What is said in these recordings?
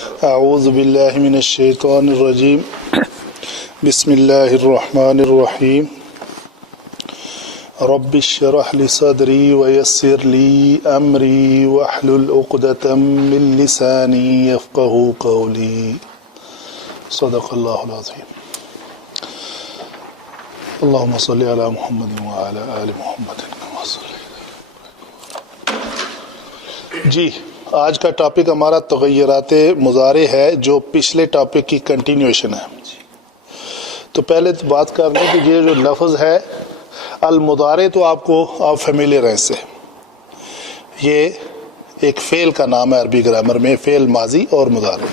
اعوذ باللہ من الشیطان الرجیم بسم اللہ الرحمن الرحیم رب اشرح لی صدری ویسر لی امری واحلل عقدۃ من لسانی یفقهوا قولی صدق اللہ العظیم اللہم صلی علی محمد وعلی آل محمد کما صلیت۔ جی آج کا ٹاپک ہمارا تغیرات مضارع ہے جو پچھلے ٹاپک کی کنٹینیوشن ہے۔ تو پہلے تو بات کر لیں کہ یہ جو لفظ ہے المضارع تو آپ فیملیئر ہیں اس سے، یہ ایک فعل کا نام ہے عربی گرامر میں، فعل ماضی اور مضارع،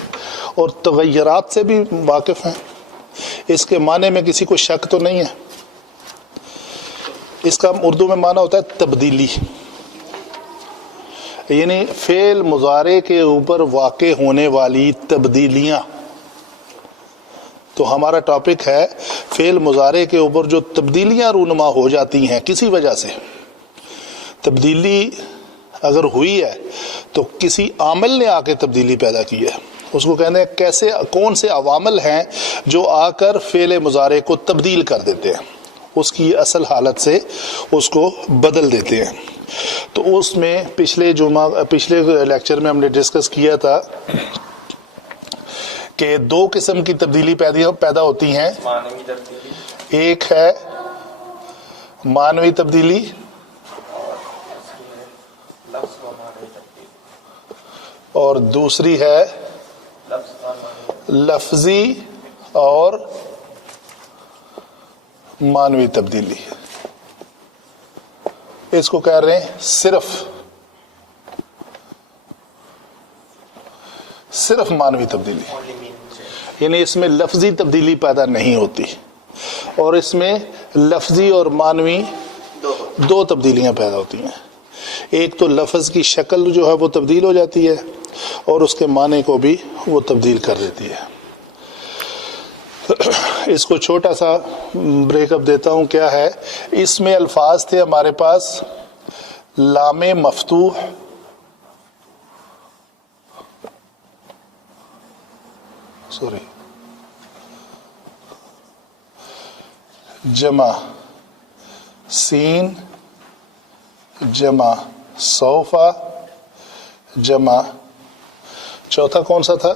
اور تغیرات سے بھی واقف ہیں۔ اس کے معنی میں کسی کو شک تو نہیں ہے، اس کا اردو میں معنی ہوتا ہے تبدیلی، یعنی فعل مضارع کے اوپر واقع ہونے والی تبدیلیاں۔ تو ہمارا ٹاپک ہے فعل مضارع کے اوپر جو تبدیلیاں رونما ہو جاتی ہیں کسی وجہ سے۔ تبدیلی اگر ہوئی ہے تو کسی عامل نے آ کے تبدیلی پیدا کی ہے، اس کو کہتے ہیں کون سے عوامل ہیں جو آ کر فعل مضارع کو تبدیل کر دیتے ہیں، اس کی اصل حالت سے اس کو بدل دیتے ہیں۔ تو اس میں پچھلے لیکچر میں ہم نے ڈسکس کیا تھا کہ دو قسم کی تبدیلی پیدا ہوتی ہیں، ایک ہے معنوی تبدیلی اور دوسری ہے لفظی اور معنوی تبدیلی۔ اس کو کہہ رہے ہیں صرف معنوی تبدیلی، یعنی اس میں لفظی تبدیلی پیدا نہیں ہوتی، اور اس میں لفظی اور معنوی دو تبدیلیاں پیدا ہوتی ہیں۔ ایک تو لفظ کی شکل جو ہے وہ تبدیل ہو جاتی ہے اور اس کے معنی کو بھی وہ تبدیل کر دیتی ہے۔ اس کو چھوٹا سا بریک اپ دیتا ہوں۔ کیا ہے اس میں؟ الفاظ تھے ہمارے پاس لام مفتوح، جمع سین جمع صوفہ جمع چوتھا کون سا تھا؟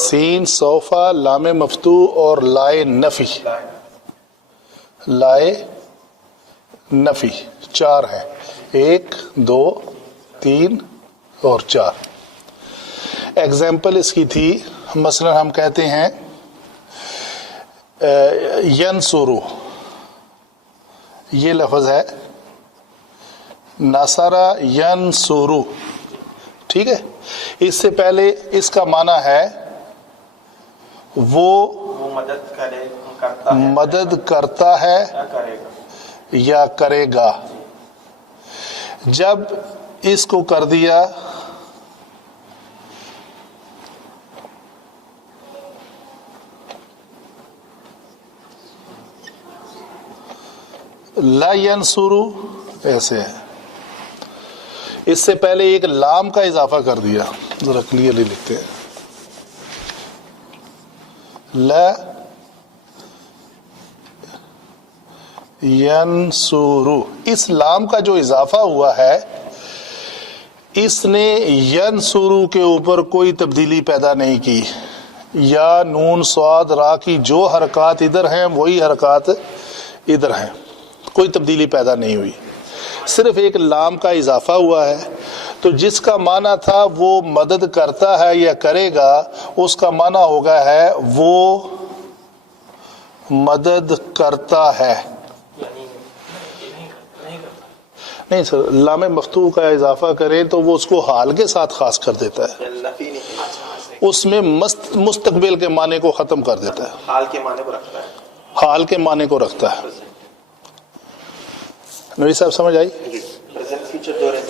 سین صوفہ لام مفتوح اور لائے نفی۔ لائے نفی چار ہیں، 1 2 3 اور 4۔ ایگزامپل اس کی تھی، مثلا ہم کہتے ہیں ینصرو، یہ لفظ ہے نصرہ ینصرو، ٹھیک ہے؟ اس سے پہلے اس کا معنی ہے وہ مدد کرتا ہے یا کرے گا۔ جب اس کو کر دیا لا ینصرو، ایسے ہے۔ اس سے پہلے ایک لام کا اضافہ کر دیا، ذرا کلیئرلی لکھتے ہیں، لا ینصرو۔ اس لام کا جو اضافہ ہوا ہے اس نے ینصرو کے اوپر کوئی تبدیلی پیدا نہیں کی، یا نون صاد را کی جو حرکات ادھر ہیں وہی حرکات ادھر ہیں، کوئی تبدیلی پیدا نہیں ہوئی، صرف ایک لام کا اضافہ ہوا ہے۔ تو جس کا معنی تھا وہ مدد کرتا ہے یا کرے گا، اس کا معنی ہوگا ہے وہ مدد کرتا ہے۔ نہیں سر، لام مفتوح کا اضافہ کریں تو وہ اس کو حال کے ساتھ خاص کر دیتا ہے، اس میں مستقبل کے معنی کو ختم کر دیتا ہے، حال کے معنی کو رکھتا ہے، حال کے معنی کو رکھتا ہے۔ نبی صاحب سمجھ آئی؟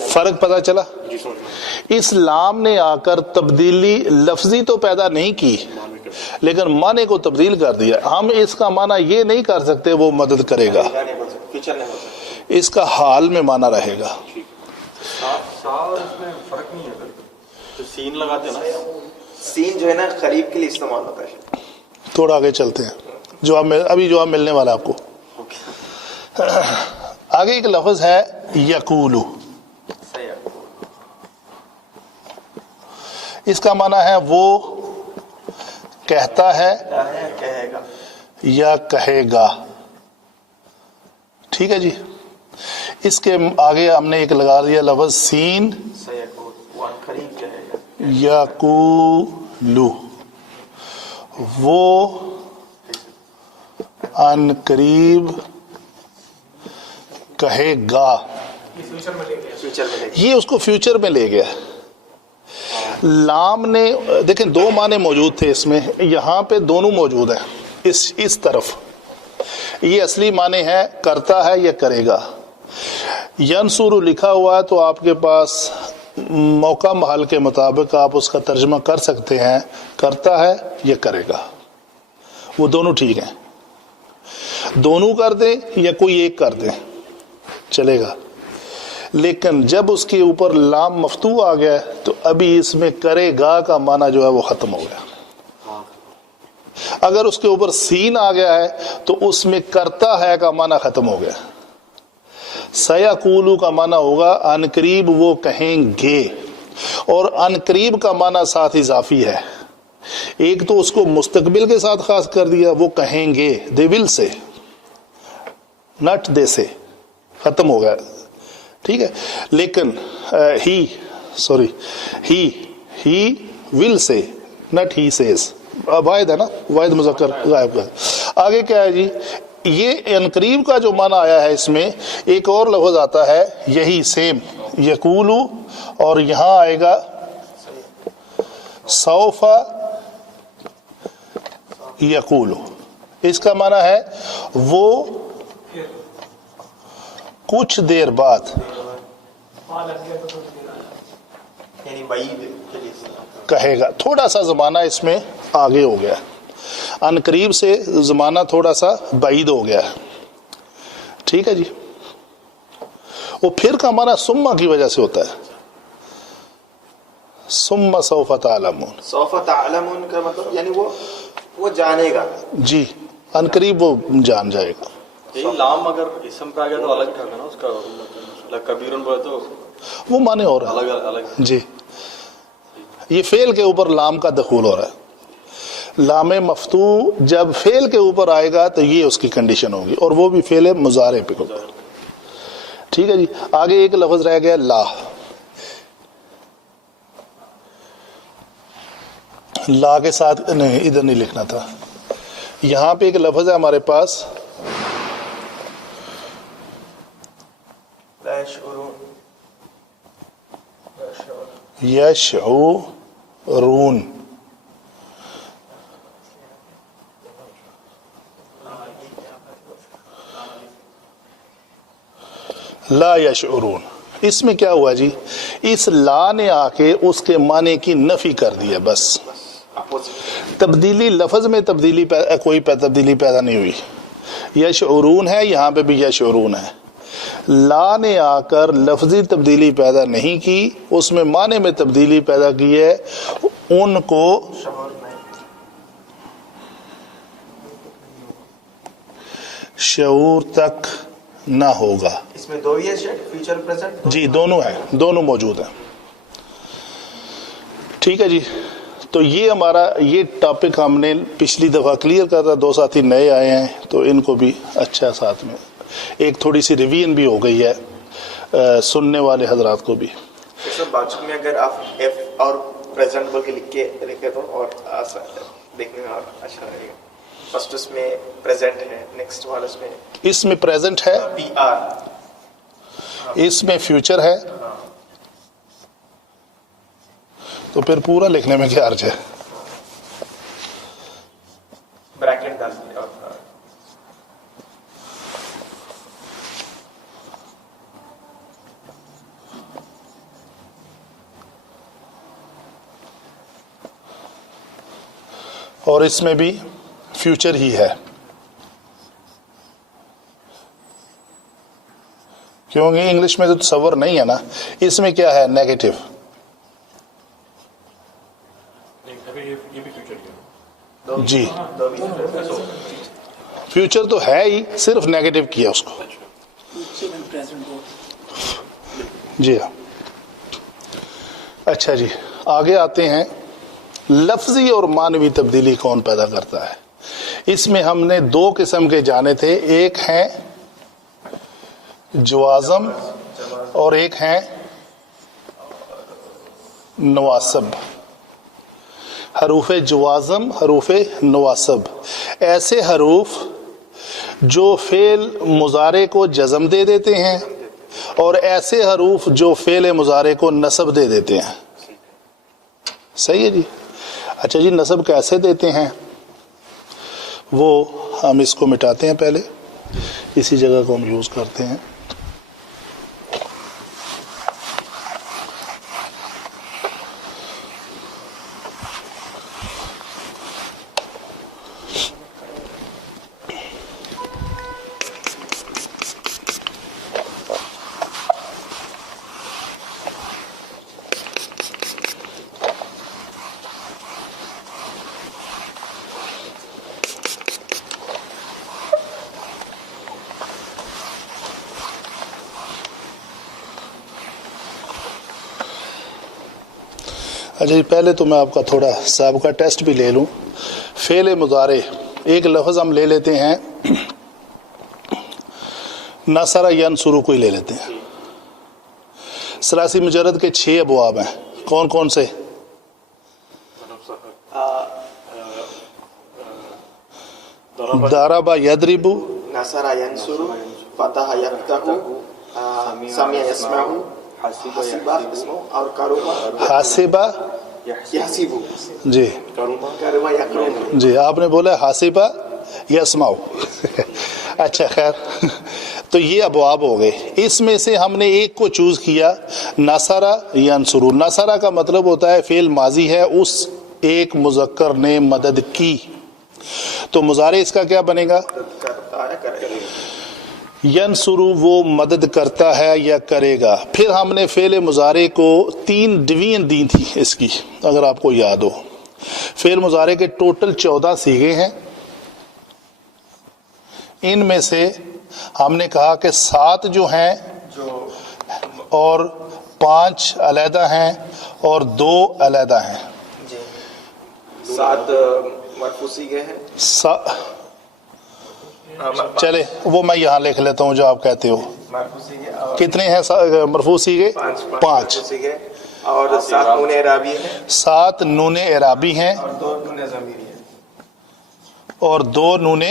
فرق پتہ چلا؟ اس لام نے آ کر تبدیلی لفظی تو پیدا نہیں کی لیکن معنی کو تبدیل کر دیا۔ ہم اس کا معنی یہ نہیں کر سکتے وہ مدد کرے گا، اس کا حال میں معنی رہے گا۔ تو سین لگاتے ہیں نا, سین جو ہے نا قریب کے لیے استعمال ہوتا ہے. تھوڑا آگے چلتے ہیں, جواب ملنے والا ہے آپ کو. آگے ایک لفظ ہے یقولو. اس کا معنی ہے وہ کہتا ہے کہے گا یا کہے گا. ٹھیک ہے جی. اس کے آگے ہم نے ایک لگا دیا لفظ سین, وہ قریب کہے گا. یقولو, وہ ان قریب کہے گا. فیوچر میں یہ اس کو فیوچر میں لے گیا. لام نے دیکھیں دو معنی موجود تھے اس میں, یہاں پہ دونوں موجود ہیں. اس طرف یہ اصلی معنی ہے کرتا ہے یا کرے گا. ینصر لکھا ہوا ہے تو آپ کے پاس موقع محل کے مطابق آپ اس کا ترجمہ کر سکتے ہیں کرتا ہے یا کرے گا. وہ دونوں ٹھیک ہیں, دونوں کر دیں یا کوئی ایک کر دیں چلے گا. لیکن جب اس کے اوپر لام مفتوح آ گیا تو ابھی اس میں کرے گا کا معنی جو ہے وہ ختم ہو گیا. اگر اس کے اوپر سین آ گیا ہے تو اس میں کرتا ہے کا معنی ختم ہو گیا. سیقولو کا معنی ہوگا ان قریب وہ کہیں گے, اور ان قریب کا معنی ساتھ اضافی ہے. ایک تو اس کو مستقبل کے ساتھ خاص کر دیا, وہ کہیں گے دے ول سے, نٹ دے سے, ختم ہو گیا. ٹھیک ہے. لیکن ہی ول سے, نٹ ہی سیز. واحد ہے نا, واحد مذکر غائب کا. آگے کیا ہے جی, یہ انقریب کا جو معنی آیا ہے اس میں ایک اور لفظ آتا ہے یہی سیم یقولو, اور یہاں آئے گا سوف یقولو. اس کا معنی ہے وہ کچھ دیر بعد, یعنی بعید کہے گا. تھوڑا سا زمانہ اس میں آگے ہو گیا, ان قریب سے زمانہ تھوڑا سا بعید ہو گیا. ٹھیک ہے جی. وہ پھر کا معنی سما کی وجہ سے ہوتا ہے, ثم سوف تعلمون. سوف تعلمون کا مطلب یعنی وہ جانے گا. جی, ان قریب وہ جان جائے گا. یہی لام اگر اسم پہ آ گیا تو الگ تھا نا اس کا, کبیرن بولے تو وہ معنی ہو رہا ہے الگ. جی, یہ فعل کے اوپر لام کا دخول ہو رہا ہے. لام مفتوح جب فعل کے اوپر آئے گا تو یہ اس کی کنڈیشن ہوگی, اور وہ بھی فعل مضارع پہ ہوگا. ٹھیک ہے جی. آگے ایک لفظ رہ گیا لا. لا کے ساتھ نہیں, ادھر نہیں لکھنا تھا. یہاں پہ ایک لفظ ہے ہمارے پاس یشعرون. لا یشعرون. اس میں کیا ہوا جی, اس لا نے آ کے اس کے معنی کی نفی کر دیا. بس تبدیلی, لفظ میں تبدیلی کوئی تبدیلی پیدا نہیں ہوئی. یشعرون ہے, یہاں پہ بھی یشعرون ہے. لا نے آ کر لفظی تبدیلی پیدا نہیں کی, اس میں معنی میں تبدیلی پیدا کی ہے. ان کو شعور تک نہ ہوگا. اس میں دو ہی ہے فیوچر پریزنٹ. جی دونوں ہیں, دونوں موجود ہیں. ٹھیک ہے جی. تو یہ ہمارا یہ ٹاپک ہم نے پچھلی دفعہ کلیئر کر تھا. 2 ساتھی نئے آئے ہیں تو ان کو بھی اچھا ساتھ میں ایک تھوڑی سی ریویژن بھی ہو گئی ہے, سننے والے حضرات کو بھی. باقی میں اگر آپ ایف اور پریزنٹ بول کے لکھ کے لکھے تو اور دیکھنے میں اور اچھا لگے گا. فرسٹ اس میں پریزنٹ ہے, نیکسٹ والا اس میں پریزنٹ ہے, پی آر, اس میں فیوچر ہے. تو پھر پورا لکھنے میں کیا عرض ہے. بریکٹ ڈال دیا. اور اس میں بھی فیوچر ہی ہے, کیونکہ انگلش میں تو تصور نہیں ہے نا. اس میں کیا ہے, نیگیٹو. جی فیوچر تو ہے ہی, صرف نیگیٹو کیا اس کو. جی ہاں. اچھا جی, آگے آتے ہیں. لفظی اور معنوی تبدیلی کون پیدا کرتا ہے؟ اس میں ہم نے دو قسم کے جانے تھے, ایک ہیں جوازم اور ایک ہیں نواسب. حروف جوازم, حروف نواسب, ایسے حروف جو فعل مضارع کو جزم دے دیتے ہیں اور ایسے حروف جو فعل مضارع کو نصب دے دیتے ہیں. صحیح ہے جی. اچھا جی, نصب کیسے دیتے ہیں وہ ہم اس کو مٹاتے ہیں, پہلے اسی جگہ کو ہم یوز کرتے ہیں. اچھا جی, پہلے تو میں آپ کا تھوڑا سابقہ ٹیسٹ بھی لے لوں. فعل مضارع, ایک لفظ ہم لے لیتے ہیں نصر ینصر کو ہی لے لیتے ہیں. ثلاثی مجرد کے 6 ابواب ہیں, کون کون سے؟ ضرب یضرب, نصر ینصر, فتح یفتح, سمع یسمع, حسب اسمه اور حاسبہ یحسب. جی کرما یقرم. جی, آپ نے بولا حاسبہ یسمع. اچھا خیر, تو یہ ابواب ہو گئے. اس میں سے ہم نے ایک کو چوز کیا, نصرہ ینصر. نصرہ کا مطلب ہوتا ہے فعل ماضی ہے, اس ایک مذکر نے مدد کی, تو مضارع اس کا کیا بنے گا؟ کرتا ہے, کرے گا. ینصر وہ مدد کرتا ہے یا کرے گا. پھر ہم نے فعل مضارع کو 3 ڈویژن دی تھی اس کی, اگر آپ کو یاد ہو. فعل مضارع کے ٹوٹل 14 صیغے ہیں. ان میں سے ہم نے کہا کہ 7 جو ہیں اور 5 علیحدہ ہیں اور 2 علیحدہ ہیں. 7 مرفوع صیغے ہیں. چلے وہ میں یہاں لکھ لیتا ہوں جو آپ کہتے ہو. کتنے ہیں مرفوع صیغے؟ 5. اور 7 نون اعرابی ہیں. 7 نون اعرابی ہیں اور 2 نون ضمیری ہیں. اور 2 نون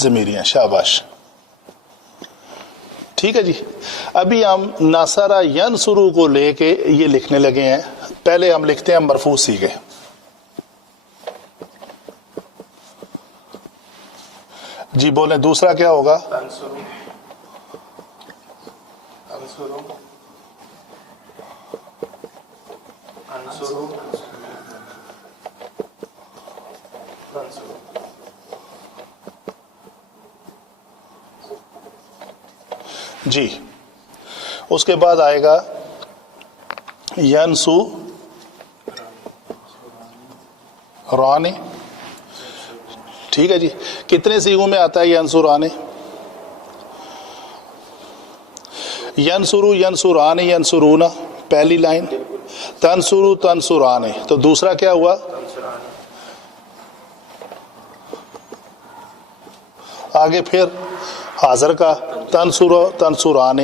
ضمیری ہیں. شاباش, ٹھیک ہے جی. ابھی ہم ناصرہ ینصر کو لے کے یہ لکھنے لگے ہیں. پہلے ہم لکھتے ہیں مرفوع صیغے. جی بولیں, دوسرا کیا ہوگا؟ جی, اس کے بعد آئے گا ینسو رانی. ٹھیک ہے جی. کتنے صیغوں میں آتا ہے ینصران؟ ینصرو ینصران ینصرون پہلی لائن, تنصرو تنصران. تو دوسرا کیا ہوا؟ آگے پھر حاضر کا تنصرو تنصران,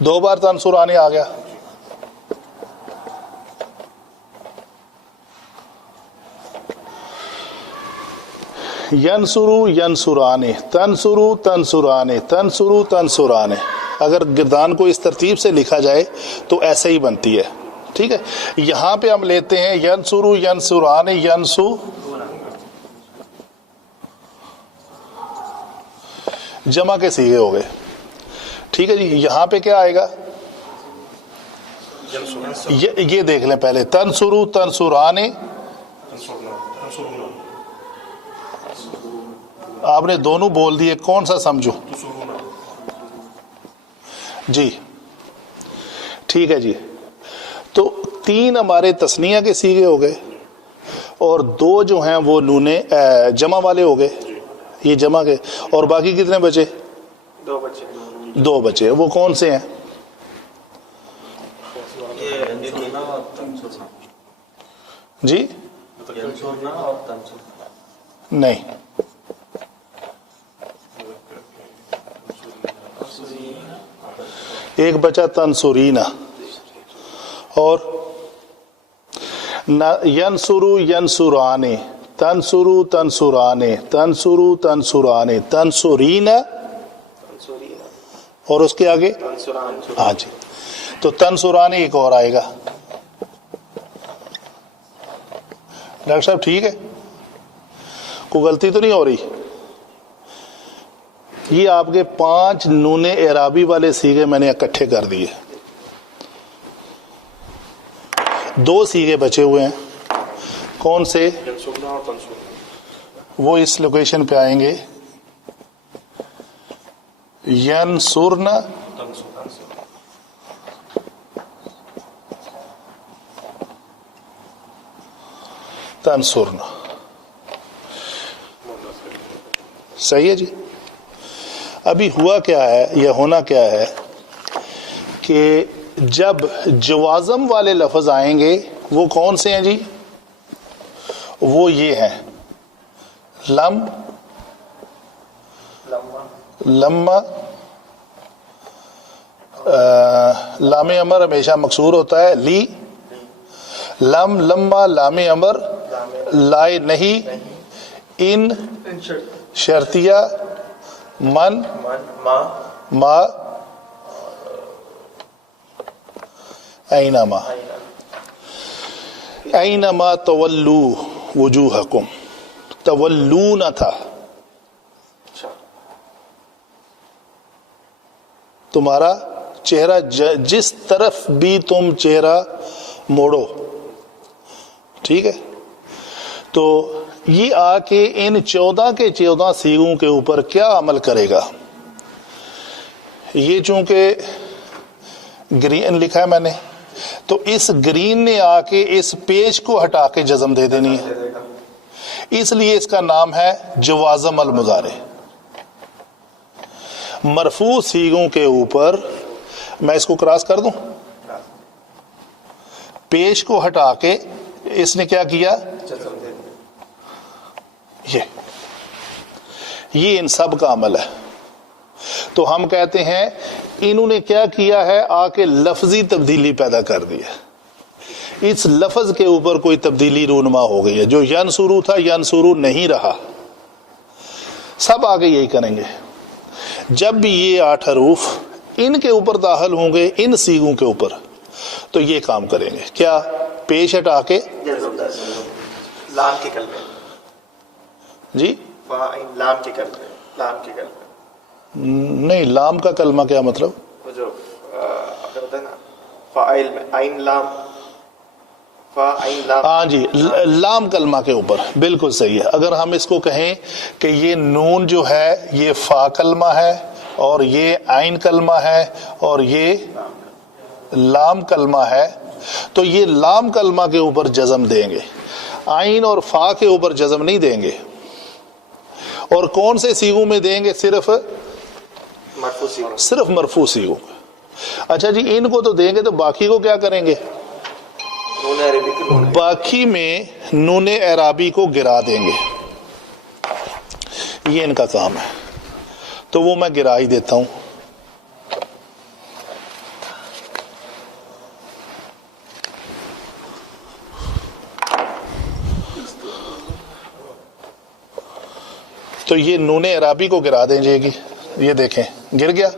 2 بار تنصران آ گیا. ینصرو ینصران, تنصرو تنصران, تنصرو تنصران. اگر گردان کو اس ترتیب سے لکھا جائے تو ایسے ہی بنتی ہے. ٹھیک ہے. یہاں پہ ہم لیتے ہیں ینصرو ینصران ینصو, جمع کے صیغے ہو گئے. ٹھیک ہے جی. یہاں پہ کیا آئے گا؟ یہ دیکھ لیں پہلے, تنصرو تنصران. آپ نے دونوں بول دیے, کون سا سمجھو؟ جی ٹھیک ہے جی. تو 3 ہمارے تسنیہ کے سیغے ہو گئے اور 2 جو ہیں وہ نون جمع والے ہو گئے، یہ جمع کے، اور باقی کتنے بچے؟ 2 بچے۔ وہ کون سے ہیں؟ جی نہیں، ایک بچہ تنصرین اور ینصرو ینصرانے، تنصرو تنصرانے، تنصرو تنصرانے، تنصرین، اور اس کے آگے ہاں جی، تو تنصرانے ایک اور آئے گا۔ ڈاکٹر صاحب ٹھیک ہے، کوئی غلطی تو نہیں ہو رہی؟ یہ آپ کے 5 نون اعرابی والے سیغے میں نے اکٹھے کر دیے، 2 سیغے بچے ہوئے ہیں، کون سے؟ وہ اس لوکیشن پہ آئیں گے، ینصرن تنصرن، صحیح ہے جی۔ ابھی ہوا کیا ہے یا ہونا کیا ہے کہ جب جوازم والے لفظ آئیں گے وہ کون سے ہیں جی؟ وہ یہ ہیں لم، لما، لام امر ہمیشہ مکسور ہوتا ہے، لی، لم، لما، لام امر، لائے نہیں، ان شرطیہ، من، ما، اینما، اینما تولو وجوہکم، تولون تھا، تمہارا چہرہ جس طرف بھی تم چہرہ موڑو، ٹھیک ہے؟ تو یہ آ کے ان 14 کے 14 سیغوں کے اوپر کیا عمل کرے گا؟ یہ چونکہ گرین لکھا ہے میں نے، تو اس گرین نے آ کے اس پیش کو ہٹا کے جزم دے دینی ہے، اس لیے اس کا نام ہے جوازم المضارع۔ مرفوع سیغوں کے اوپر میں اس کو کراس کر دوں، پیش کو ہٹا کے اس نے کیا کیا؟ یہ ان سب کا عمل ہے۔ تو ہم کہتے ہیں انہوں نے کیا کیا ہے؟ آ کے لفظی تبدیلی پیدا کر دی ہے، اس لفظ کے اوپر کوئی تبدیلی رونما ہو گئی ہے، جو ینصرو تھا ینصرو نہیں رہا۔ سب آگے یہی کریں گے، جب بھی یہ 8 حروف ان کے اوپر داخل ہوں گے، ان سیغوں کے اوپر، تو یہ کام کریں گے، کیا؟ پیش ہٹا کے لام کے کلمے، جی لام کے کلمے، لام کے کلمے نہیں، لام کا کلمہ کیا مطلب؟ وہ جو ہوتا ہے نا فاعل میں عین لام، فاعین لام، ہاں جی، لام کلمہ کے اوپر، بالکل صحیح ہے۔ اگر ہم اس کو کہیں کہ یہ نون جو ہے یہ فا کلمہ ہے اور یہ عین کلمہ ہے اور یہ لام کلمہ ہے، تو یہ لام کلمہ کے اوپر جزم دیں گے، عین اور فا کے اوپر جزم نہیں دیں گے۔ اور کون سے سیغوں میں دیں گے؟ صرف مرفوع سیغوں۔ اچھا جی، ان کو تو دیں گے، تو باقی کو کیا کریں گے؟ باقی میں نون اعرابی کو گرا دیں گے، یہ ان کا کام ہے، تو وہ میں گرا ہی دیتا ہوں۔ تو یہ نون اعرابی کو گرا دیں جائے گی، یہ دیکھیں گر گیا،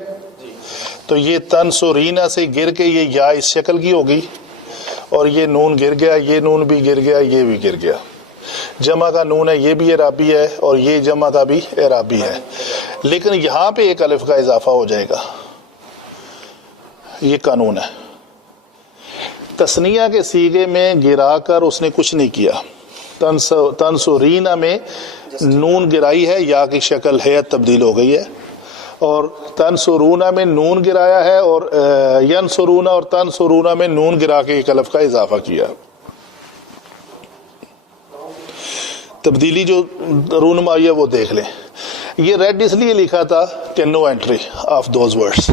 تو یہ تنصرین سے گر کے یہ یا اس شکل کی ہوگی، اور یہ نون گر گیا، یہ نون بھی گر گیا، یہ بھی گر گیا۔ جمع کا نون ہے، یہ بھی اعرابی ہے، اور یہ جمع کا بھی اعرابی ہے، لیکن یہاں پہ ایک الف کا اضافہ ہو جائے گا، یہ قانون ہے۔ تثنیہ کے سیغے میں گرا کر اس نے کچھ نہیں کیا، تنصرین میں نون گرائی ہے، یا کی شکل ہیئت تبدیل ہو گئی ہے، اور تنصرونا میں نون گرایا ہے، اور ینصرونا اور تنصرونا میں نون گرا کے ایک الف کا اضافہ کیا. تبدیلی جو رونمائی ہے وہ دیکھ لیں. یہ ریڈ اس لیے لکھا تھا کہ no entry of those words,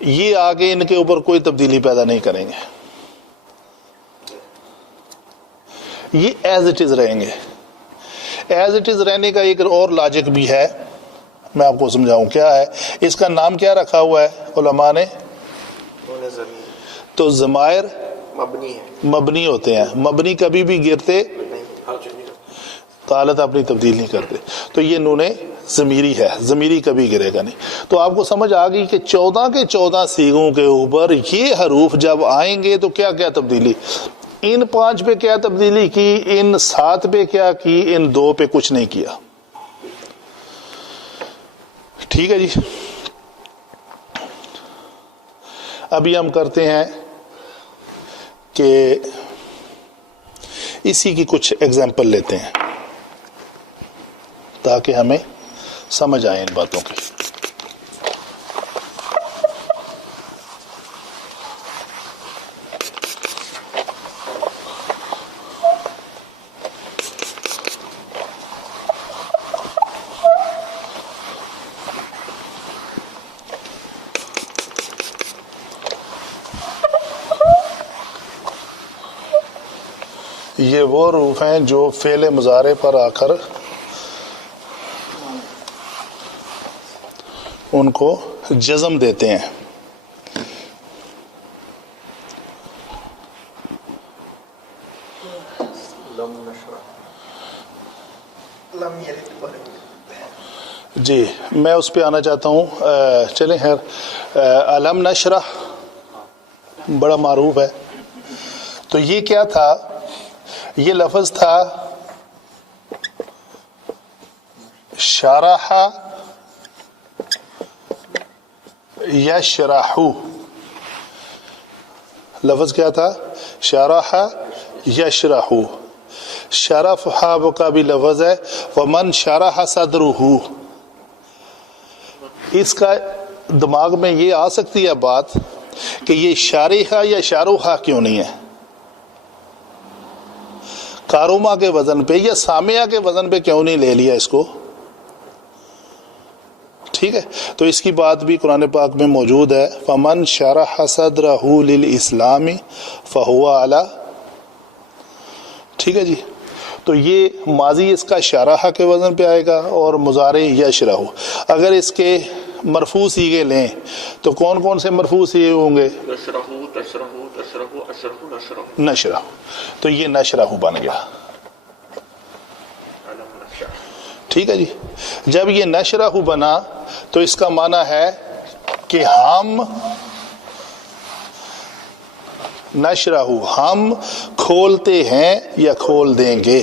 یہ آگے ان کے اوپر کوئی تبدیلی پیدا نہیں کریں گے، یہ ایز اٹ از رہیں گے. ایز اٹ از رہنے کا ایک اور لاجک بھی ہے، میں آپ کو سمجھاؤں کیا ہے. اس کا نام کیا رکھا ہوا ہے علماء نے؟ تو ضمائر مبنی ہے، مبنی ہوتے ہیں، مبنی کبھی بھی گرتے تو حالت اپنی تبدیل نہیں کرتے. تو یہ نون ضمیری ہے، ضمیری کبھی گرے گا نہیں. تو آپ کو سمجھ آ گئی کہ 14 کے 14 سیغوں کے اوپر یہ حروف جب آئیں گے تو کیا کیا تبدیلی، ان 5 پہ کیا تبدیلی کی، ان 7 پہ کیا کی، ان 2 پہ کچھ نہیں کیا. ٹھیک ہے جی. ابھی ہم کرتے ہیں کہ اسی کی کچھ ایگزامپل لیتے ہیں تاکہ ہمیں سمجھ آئے ان باتوں کی. یہ وہ حروف ہیں جو فعل مضارع پر آ کر ان کو جزم دیتے ہیں. جی میں اس پہ آنا چاہتا ہوں. چلیں خیر، علم نشرح بڑا معروف ہے. تو یہ کیا تھا؟ یہ لفظ تھا شرح یشرح. لفظ کیا تھا؟ شرح یشرح. شرف حاب کا بھی لفظ ہے، ومن شرح صدرہ. اس کا دماغ میں یہ آ سکتی ہے بات کہ یہ شارحہ یا شاروحہ کیوں نہیں ہے، کاروما کے وزن پہ یا سامعہ کے وزن پہ کیوں نہیں لے لیا اس کو. ٹھیک ہے، تو اس کی بات بھی قرآن پاک میں موجود ہے. فمن شرح صدرہ للاسلام فہو علی. ٹھیک ہے جی. تو یہ ماضی اس کا شرح کے وزن پہ آئے گا اور مضارع یشرح. اگر اس کے مرفوع صیغے لیں تو کون کون سے مرفوع صیغے ہوں گے؟ نشرح. تو یہ نشرح بن گیا. ٹھیک ہے جی. جب یہ نشرح بنا تو اس کا معنی ہے کہ ہم نشرح، ہم کھولتے ہیں یا کھول دیں گے.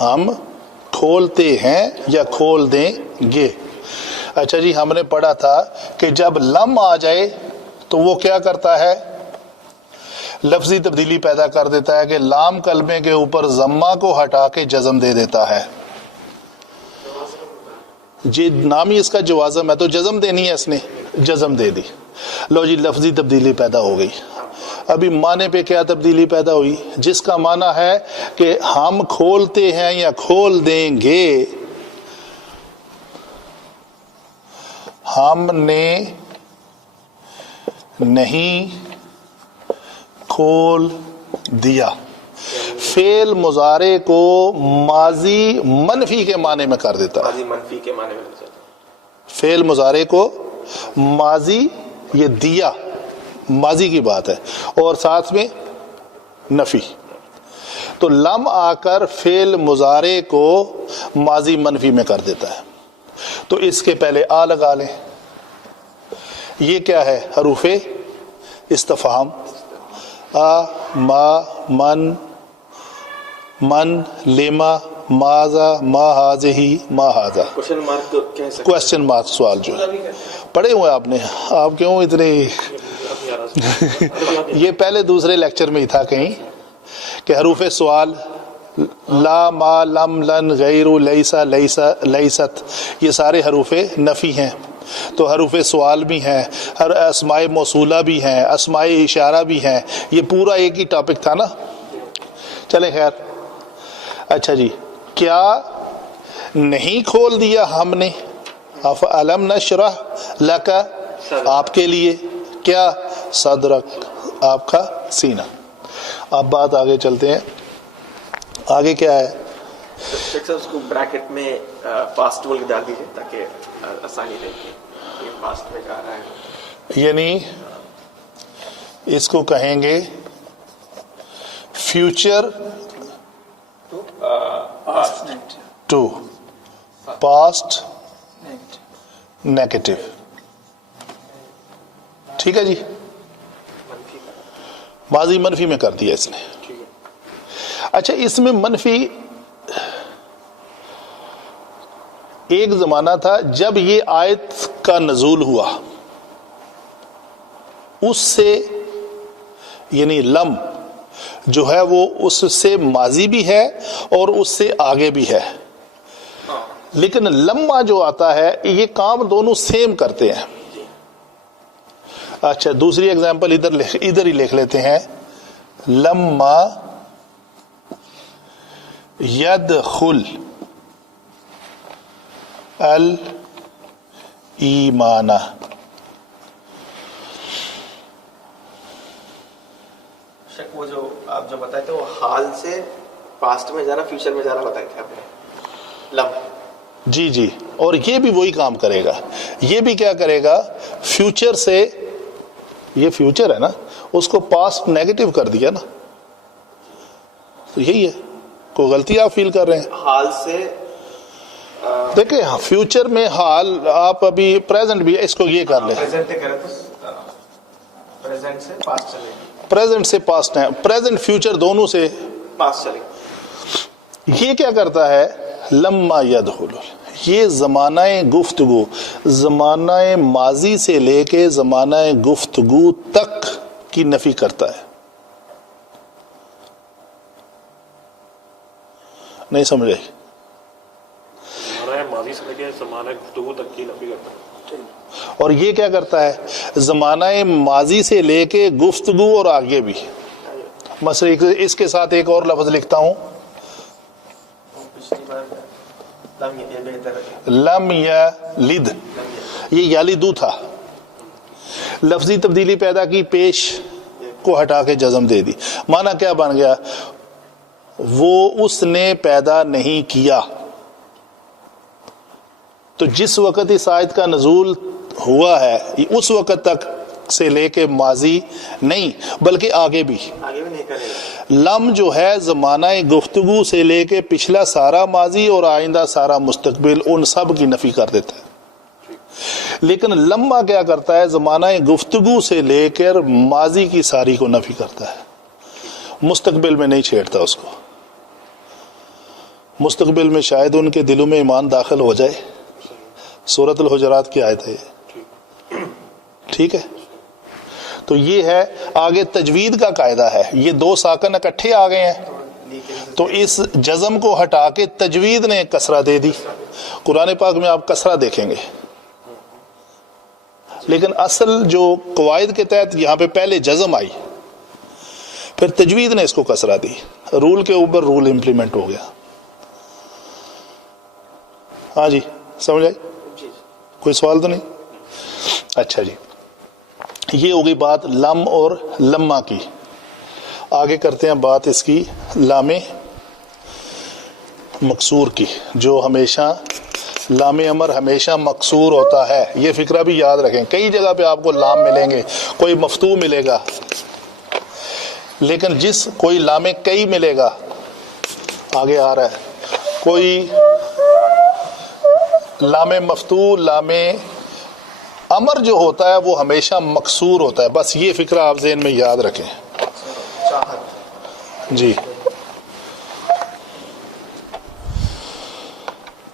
ہم کھولتے ہیں یا کھول دیں گے. اچھا جی، ہم نے پڑھا تھا کہ جب لم آ جائے تو وہ کیا کرتا ہے؟ لفظی تبدیلی پیدا کر دیتا ہے کہ لام کلمے کے اوپر ضمہ کو ہٹا کے جزم دے دیتا ہے. جی نام ہی اس کا جوازم ہے، تو جزم دینی ہے، اس نے جزم دے دی. لو جی، لفظی تبدیلی پیدا ہو گئی. ابھی معنی پہ کیا تبدیلی پیدا ہوئی؟ جس کا معنی ہے کہ ہم کھولتے ہیں یا کھول دیں گے. ہم نے نہیں کھول دیا. فعل مضارع کو ماضی منفی کے معنی میں کر دیتا ہے. ماضی منفی کے معنی میں فعل مضارع کو ماضی، یہ دیا ماضی کی بات ہے، اور ساتھ میں نفی. تو لم آ کر فعل مضارع کو ماضی منفی میں کر دیتا ہے. تو اس کے پہلے آ لگا لیں. یہ کیا ہے؟ حروف استفہام. آ، ما، من، من، لما، ماذا، ما ہذہ، ما ہذا. کوشچن مارک سوال جو ہے پڑھے ہوئے آپ نے. آپ کیوں اتنے یہ پہلے دوسرے لیکچر میں ہی تھا کہیں کہ حروف سوال لا، ما، لم، لن، غیر، لیسا، لیسا، لیست، یہ سارے حروف نفی ہیں. تو حروف سوال بھی ہیں، ہر اسماء موصولہ بھی ہیں، اسماء اشارہ بھی ہیں. یہ پورا ایک ہی ٹاپک تھا نا. چلیں خیر. اچھا جی، کیا نہیں کھول دیا ہم نے؟ الم نشرح لک، آپ کے لیے کیا؟ صدرک، آپ کا سینہ. اب بات آگے چلتے ہیں. آگے کیا ہے؟ شیخ صاحب اس کو بریکٹ میں پاسٹ بول کے ڈال دیجیے تاکہ آسانی رہے کہ پاسٹ میں کہا رہا ہے. یعنی اس کو کہیں گے فیوچر ٹو پاسٹ نیگیٹو. ٹھیک ہے جی، ماضی منفی میں کر دیا اس نے. اچھا، اس میں منفی ایک زمانہ تھا جب یہ آیت کا نزول ہوا، اس سے یعنی لم جو ہے وہ اس سے ماضی بھی ہے اور اس سے آگے بھی ہے. لیکن لما جو آتا ہے یہ کام دونوں سیم کرتے ہیں. اچھا، دوسری ایگزامپل ادھر ہی لکھ لیتے ہیں. لما يدخل الایمان. شک وہ جو آپ جو بتائے تھے وہ حال سے پاسٹ میں جانا، فیوچر میں جانا بتائے تھے آپ نے. لم، جی جی، اور یہ بھی وہی کام کرے گا. یہ بھی کیا کرے گا؟ فیوچر سے، یہ فیوچر ہے نا، اس کو پاسٹ نیگیٹو کر دیا نا. تو یہی ہے. کوئی غلطی آپ فیل کر رہے ہیں؟ حال سے دیکھیں فیوچر میں حال، آپ ابھی پریزنٹ بھی اس کو یہ کر لیں، پریزنٹ کرے تو پریزنٹ سے پاسٹ چلے گا، پریزنٹ سے پاسٹ ہے، پریزنٹ فیوچر دونوں سے پاسٹ چلے گا. یہ کیا کرتا ہے؟ لما یدخل، یہ زمانہ گفتگو، زمانہ ماضی سے لے کے زمانہ گفتگو تک کی نفی کرتا ہے. نہیں سمجھ رہے؟ ماضی سے لے کے زمانہ گفتگو تک کی نفی کرتا ہے. اور یہ کیا کرتا ہے؟ زمانہ ماضی سے لے کے گفتگو اور آگے بھی. مثلا اس کے ساتھ ایک اور لفظ لکھتا ہوں، پچھلی بار لم یہ بہتر ہے. لم یلد، یہ یلدو تھا، لفظی تبدیلی پیدا کی، پیش کو ہٹا کے جزم دے دی. معنی کیا بن گیا؟ وہ اس نے پیدا نہیں کیا. تو جس وقت اس آیت کا نزول ہوا ہے اس وقت تک سے لے کے ماضی نہیں بلکہ آگے بھی. آگے بھی نہیں کرے گا. لم جو ہے زمانہ گفتگو سے لے کے پچھلا سارا ماضی اور آئندہ سارا مستقبل، ان سب کی نفی کر دیتا ہے. لیکن لما کیا کرتا ہے؟ زمانہ گفتگو سے لے کر ماضی کی ساری کو نفی کرتا ہے، مستقبل میں نہیں چھیڑتا اس کو. مستقبل میں شاید ان کے دلوں میں ایمان داخل ہو جائے. سورۃ الحجرات کی آیت ہے. ٹھیک ہے، تو یہ ہے. آگے تجوید کا قاعدہ ہے، یہ دو ساکن اکٹھے آ گئے ہیں تو اس جزم کو ہٹا کے تجوید نے کسرہ دے دی. قرآن پاک میں آپ کسرہ دیکھیں گے، لیکن اصل جو قواعد کے تحت یہاں پہ پہلے جزم آئی، پھر تجوید نے اس کو کسرہ دی. رول کے اوپر رول امپلیمنٹ ہو گیا. ہاں جی، سمجھ آئی؟ کوئی سوال تو نہیں؟ اچھا جی، یہ ہوگی بات لم اور لما کی. آگے کرتے ہیں بات اس کی لام مکسور کی، جو ہمیشہ لام امر ہمیشہ مکسور ہوتا ہے. یہ فکرہ بھی یاد رکھیں. کئی جگہ پہ آپ کو لام ملیں گے، کوئی مفتوح ملے گا، لیکن جس کوئی لام کئی ملے گا، آگے آ رہا ہے، کوئی لام مفتوح، لام امر جو ہوتا ہے وہ ہمیشہ مکسور ہوتا ہے. بس یہ فکرہ آپ ذہن میں یاد رکھیں. جی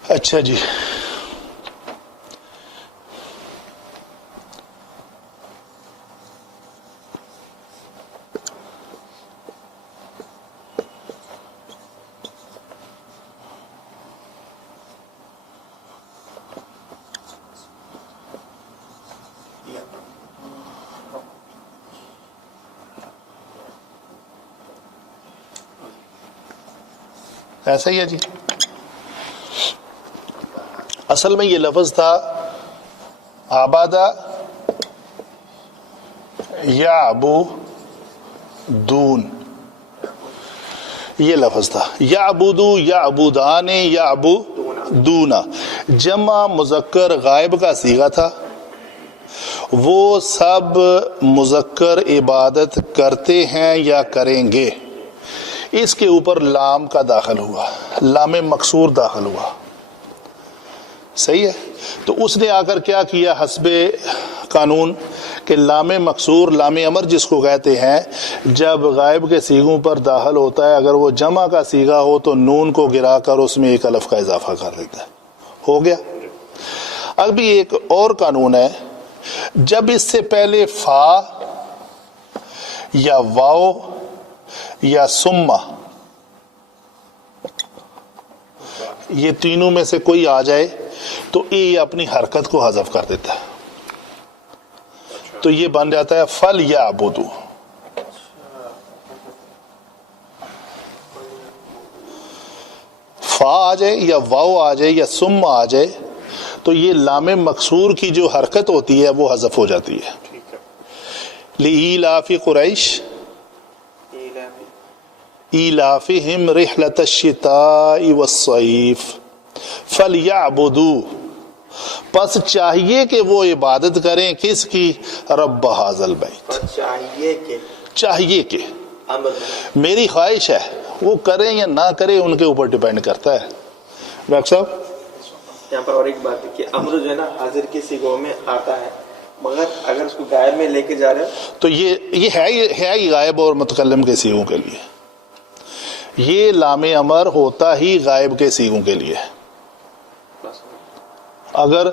اچھا جی، ایسا ہی ہے جی. اصل میں یہ لفظ تھا آبادہ یعبدون، یہ لفظ تھا. یعبدو، یعبدان، یعبدون، جمع مذکر غائب کا صیغہ تھا. وہ سب مذکر عبادت کرتے ہیں یا کریں گے. اس کے اوپر لام کا داخل ہوا، لام مقصور داخل ہوا. صحیح ہے. تو اس نے آ کر کیا کیا حسب قانون کہ لام مقصور، لام امر جس کو کہتے ہیں، جب غائب کے صیغوں پر داخل ہوتا ہے، اگر وہ جمع کا صیغہ ہو تو نون کو گرا کر اس میں ایک الف کا اضافہ کر دیتا ہے. ہو گیا. ابھی ایک اور قانون ہے، جب اس سے پہلے فا یا واو یا سما، یہ تینوں میں سے کوئی آ جائے تو یہ اپنی حرکت کو حذف کر دیتا ہے. تو یہ بن جاتا ہے فَلْيَعْبُدُوا. فا آ جائے یا واو آ جائے یا سم آ جائے تو یہ لام مکسور کی جو حرکت ہوتی ہے وہ حذف ہو جاتی ہے. لِإِيلَافِ قُرَيْشٍ إِيلَافِهِمْ رِحْلَةَ الشِّتَاءِ وَالصَّيْفِ فَلْيَعْبُدُوا. پس چاہیے کہ وہ عبادت کریں کس کی؟ رب ھذا البیت. چاہیے کہ میری خواہش ہے، وہ کریں یا نہ کریں ان کے اوپر ڈیپینڈ کرتا ہے. ڈاکٹر صاحب یہاں پر اور ایک بات ہے کہ امر جو ہے نا حاضر کے صیغوں میں آتا ہے، مگر اگر اس کو غائب میں لے کے جا رہے ہو تو یہ ہے ہی غائب اور متکلم کے صیغوں کے لیے. یہ لام امر ہوتا ہی غائب کے صیغوں کے لیے. اگر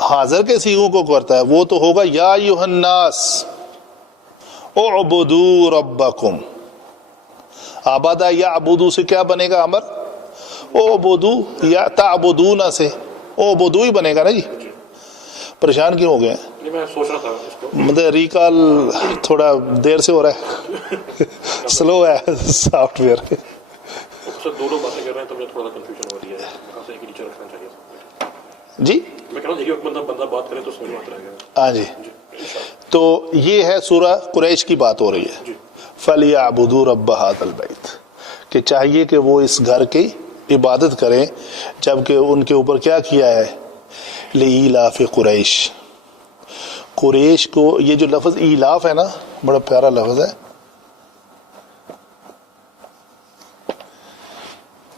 حاضر کے صیغوں کو کرتا ہے وہ تو ہوگا یا ایھا الناس اعبدوا ربکم. آبادہ یعبدو سے کیا بنے گا امر؟ اعبدو یا تعبدون سے اعبدو ہی بنے گا نا جی. پریشان کیوں ہو گئے ہیں؟ میں سوچ رہا تھا اس کو، مطلب ریکال تھوڑا دیر سے ہو رہا ہے، سلو ہے سافٹ ویئر. دونوں باتیں کر رہے ہیں تو مجھے تھوڑا سا کنفیوژن ہو رہی ہے. ایک ہی ٹیچر رکھنا چاہیے جی. میں کہہ رہا ہوں ایک بندہ بات کرے تو سمجھ میں آتا رہے گا. ہاں جی. تو یہ ہے سورہ قریش کی بات ہو رہی ہے. فَلْيَعْبُدُوا رَبَّ هَذَا الْبَيْتِ، کہ چاہیے کہ وہ اس گھر کی عبادت کریں، جبکہ ان کے اوپر کیا کیا ہے؟ لِإِيلَافِ قُرَيْشٍ. قریش کو یہ جو لفظ ایلاف ہے نا بڑا پیارا لفظ ہے.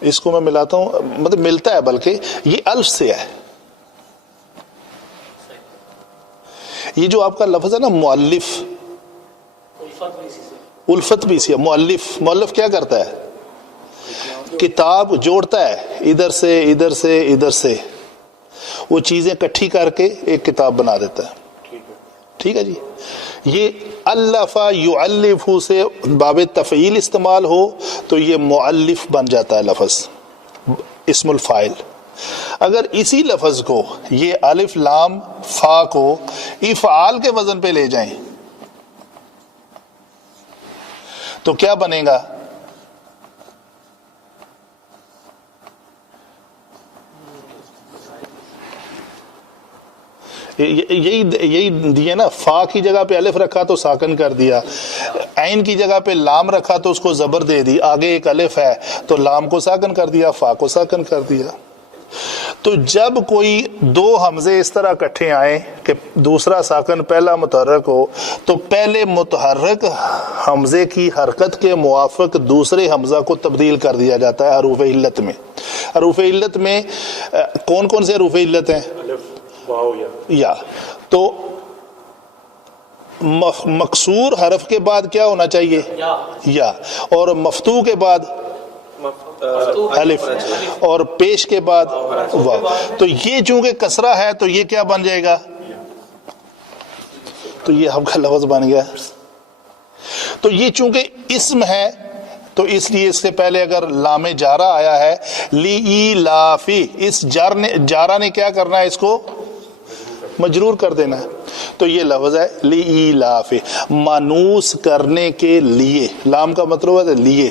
اس کو میں ملاتا ہوں، مطلب ملتا ہے بلکہ یہ الف سے ہے. یہ جو آپ کا لفظ ہے نا مؤلف، الفت بھی اسی ہے. مؤلف کیا کرتا ہے؟ کتاب جوڑتا ہے، ادھر سے ادھر سے ادھر سے وہ چیزیں اکٹھی کر کے ایک کتاب بنا دیتا ہے. ٹھیک ہے جی. یہ الف یؤلف سے باب تفعیل استعمال ہو تو یہ مؤلف بن جاتا ہے لفظ، اسم الفاعل. اگر اسی لفظ کو یہ الف لام فا کو افعال کے وزن پہ لے جائیں تو کیا بنے گا؟ یہی دیے نا. فا کی جگہ پہ الف رکھا تو ساکن کر دیا، عین کی جگہ پہ لام رکھا تو اس کو زبر دے دی، آگے ایک الف ہے تو لام کو ساکن کر دیا، فا کو ساکن کر دیا. تو جب کوئی دو حمزے اس طرح اکٹھے آئیں کہ دوسرا ساکن پہلا متحرک ہو تو پہلے متحرک حمزے کی حرکت کے موافق دوسرے حمزہ کو تبدیل کر دیا جاتا ہے حروف علت میں. حروف علت میں کون کون سے حروف علت ہیں؟ یا. تو مکسور حرف کے بعد کیا ہونا چاہیے؟ یا. اور مفتوح کے بعد الف، اور پیش کے بعد واو. تو یہ چونکہ کسرہ ہے تو یہ کیا بن جائے گا؟ تو یہ ہم کا لفظ بن گیا. تو یہ چونکہ اسم ہے تو اس لیے اس سے پہلے اگر لام جارہ آیا ہے لِإِيلَافِ، اس جارہ نے کیا کرنا ہے؟ اس کو مجرور کر دینا ہے. تو یہ لفظ ہے لِإِيلَافِ، مانوس کرنے کے لیے. لام کا مطلب ہے لیے.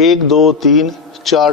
1 2 3 4